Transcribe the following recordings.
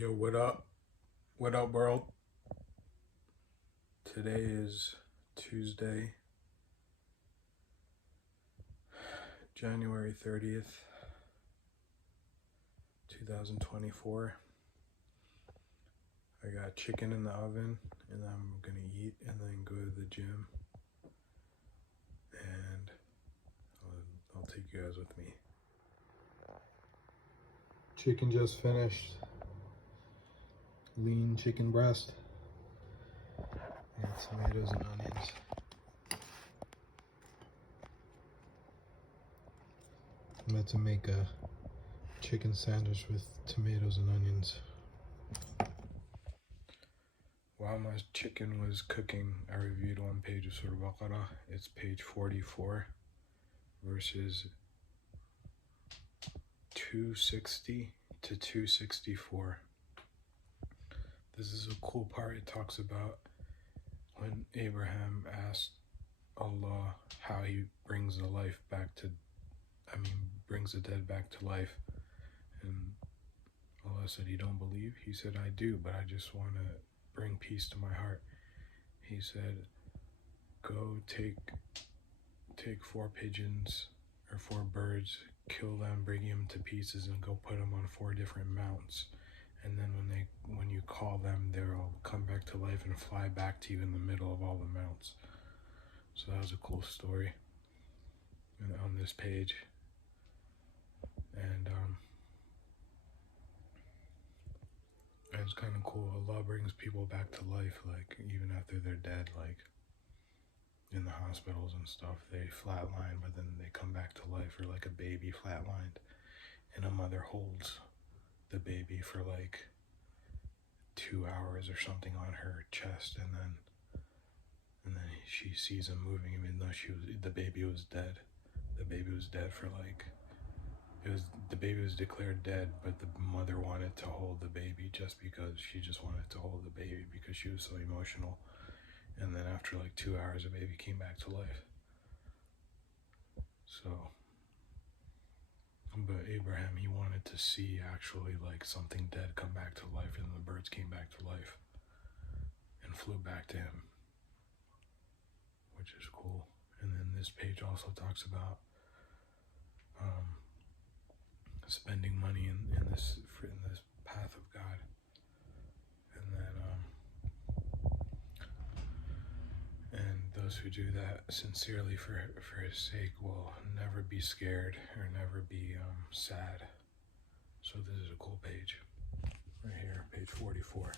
Yo, what up? What up, world? Today is Tuesday, January 30th, 2024. I got chicken in the oven, and I'm gonna eat and then go to the gym. And I'll take you guys with me. Chicken just finished. Lean chicken breast. I got tomatoes and onions. I'm about to make a chicken sandwich with tomatoes and onions. While my chicken was cooking, I reviewed one page of Surah Baqarah. It's page 44, verses 260 to 264. This is a cool part. It talks about when Abraham asked Allah how he brings the dead back to life. And Allah said, "You don't believe?" He said, "I do, but I just want to bring peace to my heart." He said, "Go take 4 pigeons or 4 birds, kill them, bring them to pieces, and go put them on 4 different mounts. And then when you call them, they'll come back to life and fly back to you in the middle of all the mounts." So that was a cool story on this page. And it's kind of cool. Allah brings people back to life, like even after they're dead, like in the hospitals and stuff. They flatline, but then they come back to life, or like a baby flatlined, and a mother holds the baby for like 2 hours or something on her chest, and then she sees him moving, even though the baby was dead. The baby was dead for like, the baby was declared dead, but the mother wanted to hold the baby just because she just wanted to hold the baby because she was so emotional. And then after like 2 hours, the baby came back to life. So, but Abraham, he wanted to see actually like something dead come back to life, and the birds came back to life and flew back to him, which is cool. And then this page also talks about spending money in this path of God, and then those who do that sincerely for His sake will never be scared or never be sad. So this is a cool page right here, page 44.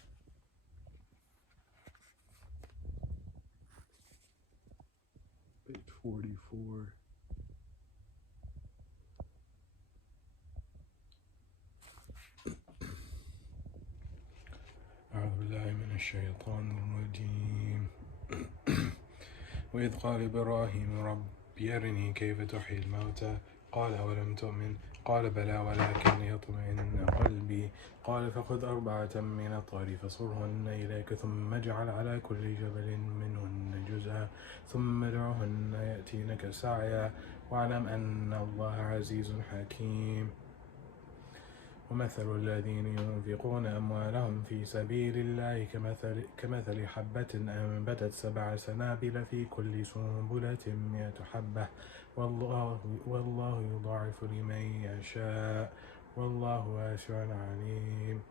Page 44. أعوذ بالله من الشيطان الرجيم. وإذ قال إبراهيم رب أرني كيف تحيي الموتى قال أولم تؤمن قال بلى ولكن ليطمئن قلبي قال فخذ 4 من الطير فصرهن إليك ثم اجعل على كل جبل منهن جزءا ثم ادعهن يأتينك سعيا واعلم أن الله عزيز حكيم. ومثل الذين ينفقون أموالهم في سبيل الله كمثل حبة أنبتت 7 سنابل في كل سنبلة 100 حبة والله يضاعف لمن يشاء والله واسع عليم.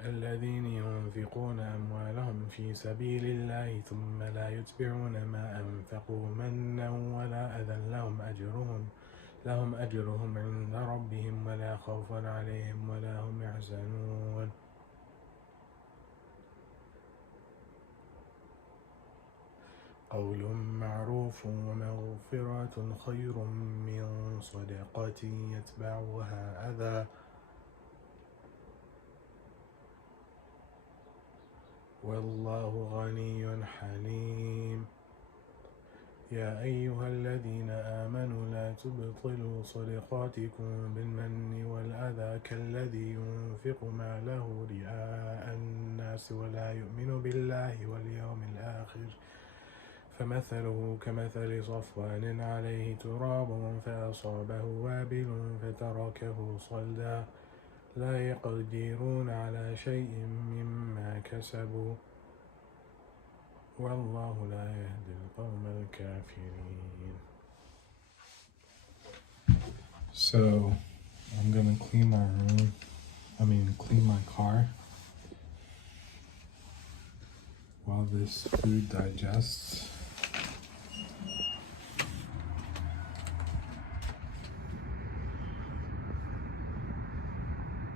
الذين ينفقون أموالهم في سبيل الله ثم لا يتبعون ما أنفقوا منا ولا أذى لهم أجرهم عند ربهم ولا خوف عليهم ولا هم يحزنون. قول معروف ومغفرة خير من صدقة يتبعها أذى والله غني حليم. يا أيها الذين آمنوا لا تبطلوا صدقاتكم بالمن والأذى كالذي ينفق ماله رئاء الناس ولا يؤمن بالله واليوم الآخر فمثله كمثل صفوان عليه تراب فأصابه وابل فتركه صلدا لا يقدرون على شيء مما كسبوا والله لا يهدي القوم الكافرين. So I'm gonna clean my car while this food digests.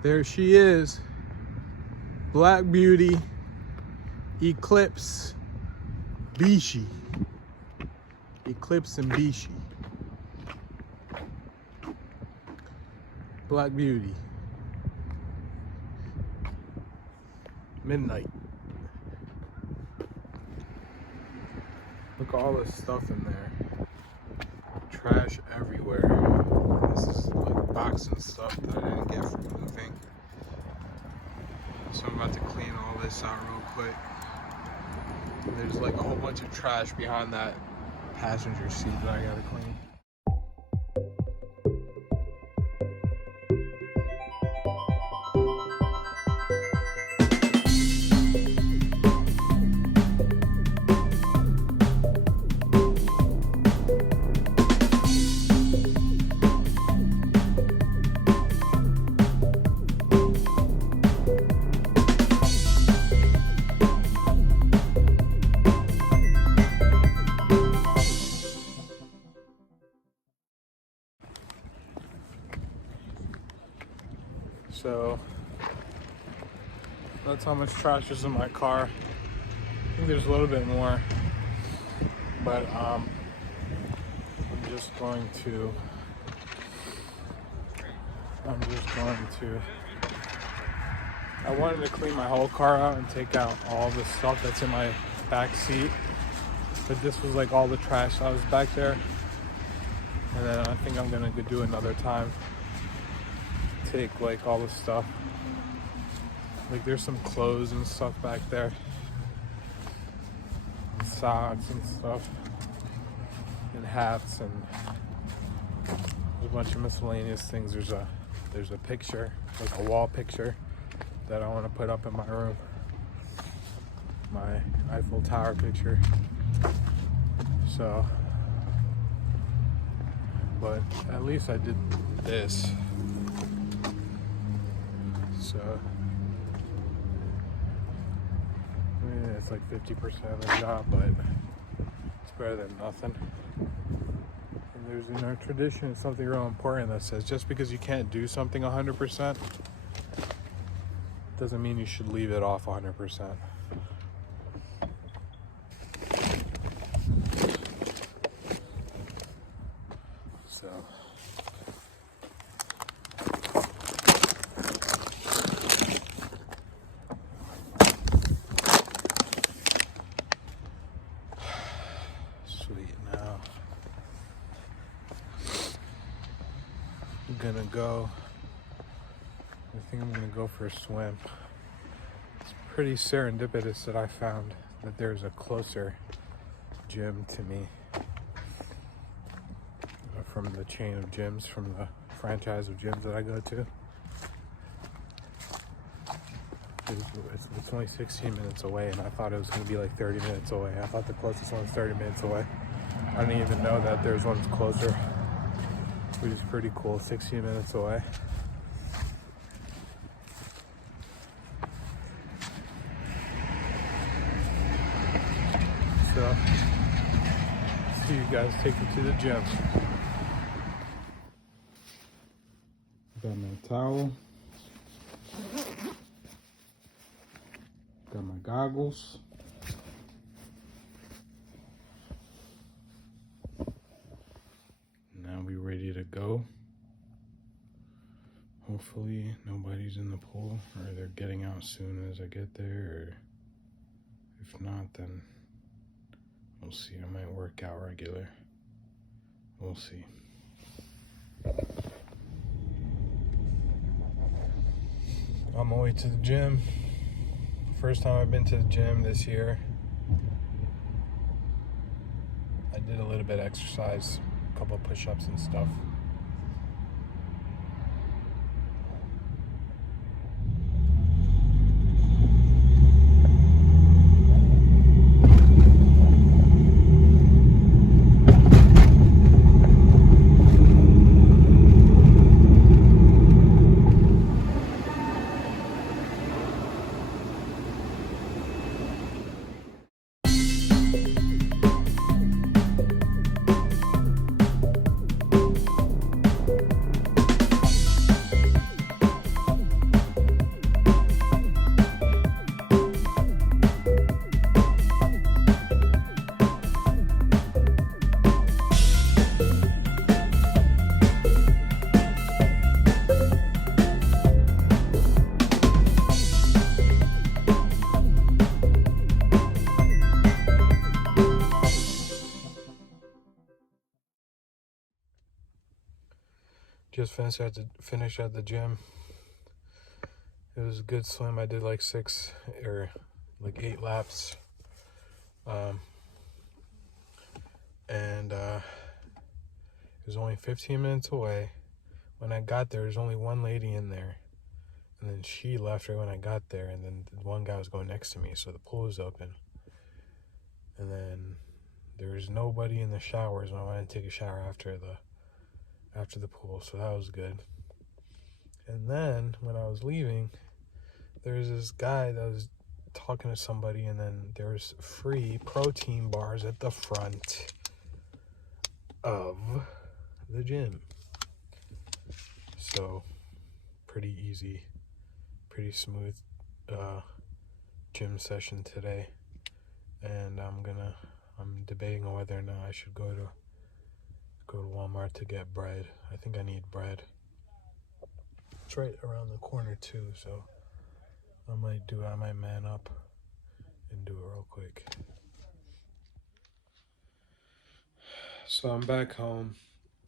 There she is, Black Beauty Eclipse Bishi. Eclipse and Bishi. Black Beauty. Midnight. Look at all this stuff in there. Trash everywhere. This is like boxing stuff that I didn't get from moving. So I'm about to clean all this out real quick. There's like a whole bunch of trash behind that passenger seat that I gotta clean. So that's how much trash is in my car. I think there's a little bit more, but I'm just going to I wanted to clean my whole car out and take out all the stuff that's in my back seat, but this was like all the trash that was back there. And then I think I'm gonna go do another time, take like all the stuff, like there's some clothes and stuff back there, and socks and stuff, and hats, and there's a bunch of miscellaneous things. There's a picture, like a wall picture that I want to put up in my room, my Eiffel Tower picture. So, but at least I did this. So yeah, it's like 50% of the job, but it's better than nothing. And there's in our tradition something real important that says just because you can't do something 100% doesn't mean you should leave it off 100%. So sweet. Now I'm gonna go. I think I'm gonna go for a swim. It's pretty serendipitous that I found that there's a closer gym to me from the chain of gyms, from the franchise of gyms that I go to. It's only 16 minutes away, and I thought it was going to be like 30 minutes away. I thought the closest one was 30 minutes away. I didn't even know that there's one closer, which is pretty cool, 16 minutes away. So, see you guys take you to the gym. Got my towel. Got my goggles. Now we ready to go. Hopefully nobody's in the pool, or they're getting out soon as I get there, or if not, then we'll see. I might work out regular. We'll see. On my way to the gym. First time I've been to the gym this year. I did a little bit of exercise, a couple of push-ups and stuff. Just finished at the gym. It was a good swim. I did like 8 laps. And it was only 15 minutes away. When I got there, there's only one lady in there. And then she left right when I got there. And then the one guy was going next to me, so the pool was open. And then there was nobody in the showers when I went to take a shower after the pool, so that was good. And then when I was leaving, there was this guy that was talking to somebody, and then there was free protein bars at the front of the gym. So pretty easy, pretty smooth gym session today. And I'm debating on whether or not I should go to Walmart to get bread. I think I need bread. It's right around the corner too, so I might man up and do it real quick. So I'm back home.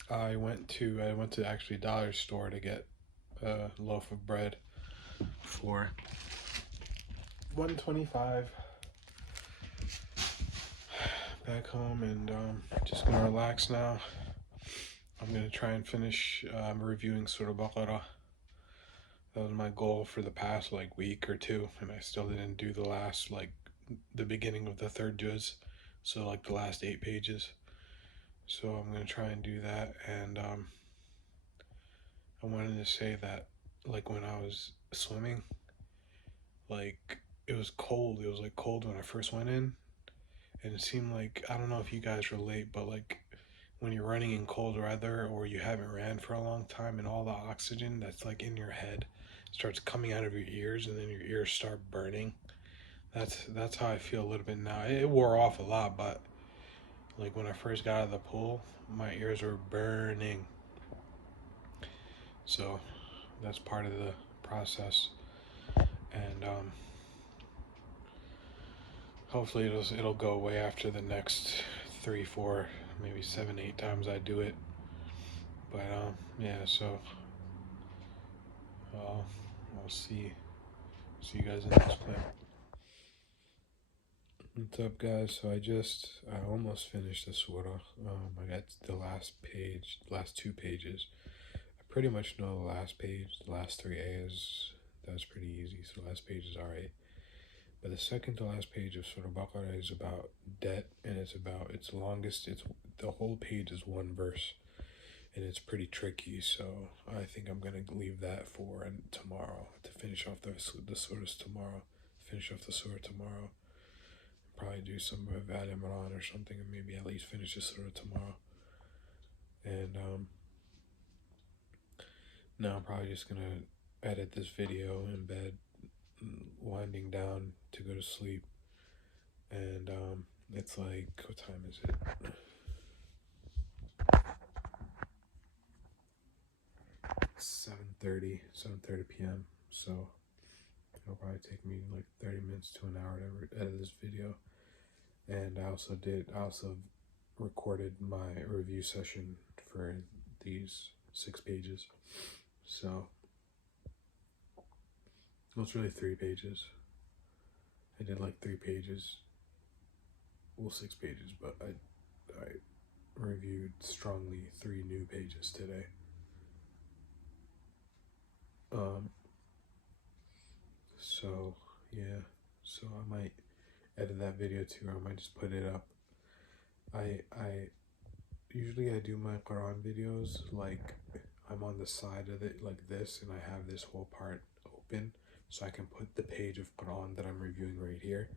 I went to actually dollar store to get a loaf of bread for $1.25. Back home, and just gonna relax now. I'm gonna try and finish reviewing Surah Baqarah. That was my goal for the past week or two, and I still didn't do the beginning of the third juz, so the last 8 pages. So I'm gonna try and do that. And I wanted to say that when I was swimming, it was cold. It was cold when I first went in, and it seemed I don't know if you guys relate, but when you're running in cold weather or you haven't ran for a long time, and all the oxygen that's in your head starts coming out of your ears, and then your ears start burning. That's how I feel a little bit now. It wore off a lot, but when I first got out of the pool, my ears were burning. So that's part of the process. And hopefully it'll go away after the next 3, 4, maybe 7, 8 times I do it. But yeah, so I'll see you guys in the next clip. What's up, guys? So I almost finished the surah. I got the last 2 pages. I pretty much know the last page. The last 3 ayahs, that was pretty easy, so the last page is alright. But the second to last page of Surah Baqarah is about debt, and the whole page is 1 verse, and it's pretty tricky, so I think I'm going to leave that for tomorrow, to finish off the surahs tomorrow, probably do some of Al Imran or something, and maybe at least finish the surah tomorrow. And now I'm probably just going to edit this video in bed, winding down to go to sleep. And it's what time is it? 7:30 p.m. So it'll probably take me 30 minutes to an hour to edit this video. And I also recorded my review session for these 6 pages. So well, it's really 3 pages. I did 3 pages. Well, 6 pages, but I reviewed strongly 3 new pages today. So yeah, so I might edit that video too, or I might just put it up. I usually do my Quran videos I'm on the side of it like this, and I have this whole part open so I can put the page of Quran that I'm reviewing right here.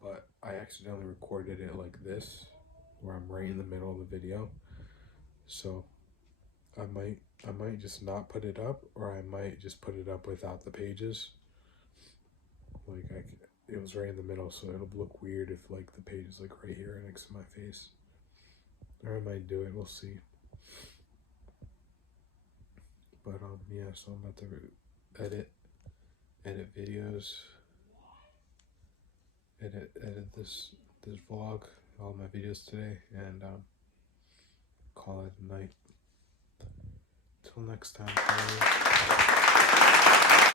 But I accidentally recorded it like this, where I'm right in the middle of the video. So I might just not put it up, or I might just put it up without the pages. It was right in the middle, so it'll look weird if the page is right here next to my face. Or I might do it, we'll see. But yeah, so I'm about to edit videos, edit this vlog, all my videos today, and call it a night. Till next time, guys.